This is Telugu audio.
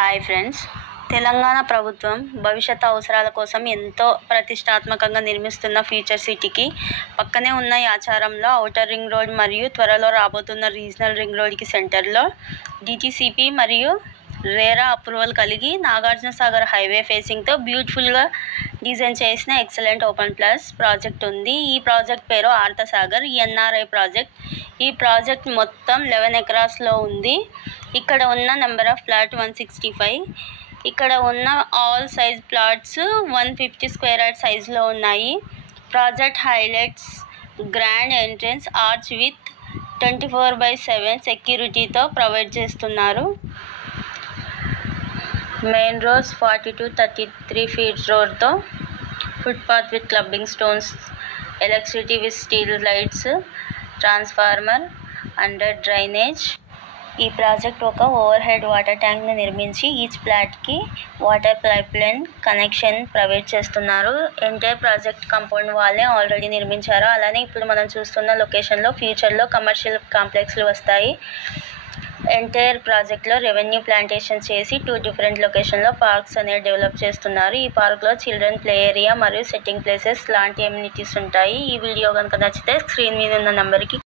హాయ్ ఫ్రెండ్స్, తెలంగాణ ప్రభుత్వం భవిష్యత్తు అవసరాల కోసం ఎంతో ప్రతిష్టాత్మకంగా నిర్మిస్తున్న ఫ్యూచర్ సిటీకి పక్కనే ఉన్న యాచారంలో ఔటర్ రింగ్ రోడ్ మరియు త్వరలో రాబోతున్న రీజనల్ రింగ్ రోడ్కి సెంటర్లో DTCP మరియు RERA అప్రూవల్ కలిగి నాగార్జునసాగర్ హైవే ఫేసింగ్తో బ్యూటిఫుల్గా డిజైన్ చేసిన ఎక్సలెంట్ ఓపెన్ ప్లాస్ ప్రాజెక్ట్ ఉంది. ఈ ప్రాజెక్ట్ పేరు ఆర్తసాగర్ NRI ప్రాజెక్ట్. ఈ ప్రాజెక్ట్ మొత్తం 11 ఎకరాస్లో ఉంది. ఇక్కడ ఉన్న నెంబర్ ఆఫ్ ఫ్లాట్ 165. ఇక్కడ ఉన్న all size plots 150 square yard సైజులో ఉన్నాయి. Project highlights grand entrance arch with 24/7 సెక్యూరిటీతో ప్రొవైడ్ చేస్తున్నారు. మెయిన్ రోడ్స్ 40 to 33 feet రోడ్తో footpath with clubbing stones, electricity with steel lights, transformer, under drainage. ఈ ప్రాజెక్ట్ ఒక ఓవర్ హెడ్ వాటర్ ట్యాంక్ను నిర్మించి ఈచ్ ఫ్లాట్కి water pipeline connection provide చేస్తున్నారు. ఎంటైర్ ప్రాజెక్ట్ కాంపౌండ్ వాల్ని ఆల్రెడీ నిర్మించారు. అలానే ఇప్పుడు మనం చూస్తున్న లొకేషన్లో ఫ్యూచర్లో కమర్షియల్ కాంప్లెక్స్లు వస్తాయి. ఎంటైర్ ప్రాజెక్ట్లో రెవెన్యూ ప్లాంటేషన్ చేసి 2 డిఫరెంట్ లొకేషన్లో పార్క్స్ అనేవి డెవలప్ చేస్తున్నారు. ఈ పార్క్లో చిల్డ్రన్ ప్లే ఏరియా మరియు సెట్టింగ్ ప్లేసెస్ లాంటి ఎమ్యూనిటీస్ ఉంటాయి. ఈ వీడియో కనుక నచ్చితే స్క్రీన్ మీద ఉన్న నెంబర్కి